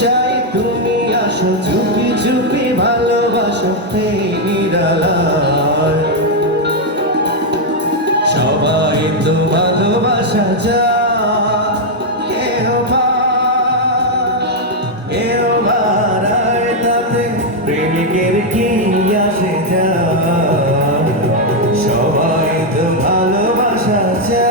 চাই তুমি আসো, চুপি চুপি ভালোবাসো এই নিরালায়। সবাই তো ভালোবাসা চায়, কেউ মারায় তাতে প্রেমিকের কি আসে যায়। সবাই তো ভালোবাসা চায়।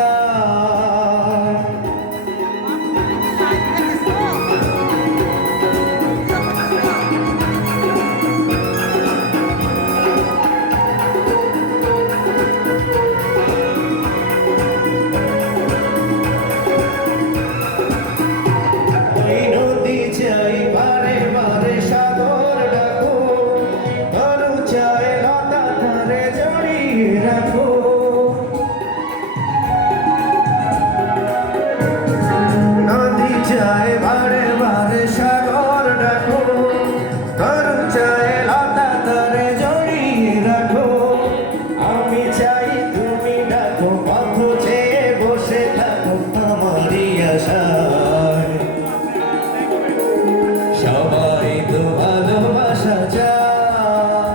চাই বারে বারে সাগর ডাকো, তরু চায় লতা ধারে জড়িয়ে রাখো। নদী চায় বারে বারে সাগর ডাকো, তরু চায় লতা ধারে জড়িয়ে রাখো। আমি চাই তুমি ডাকো, পথ চেয়ে বসে থাকো আমারই আশায়। সবাই তো ভালোবাসা চায়,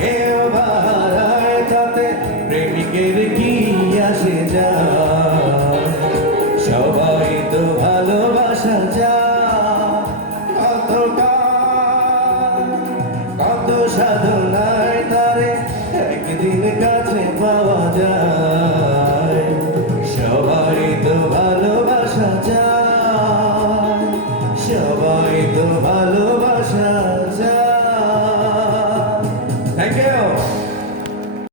কেউ বাড়ায় তাতে প্রেমিকের কি আসে যায়। সবাই তো ভালোবাসা চায়, কত সাধনায় তারে একদিন কাছে পাওয়া যায়। সবাই তো ভালোবাসা চায়, সবাই তো ভালোবাসা।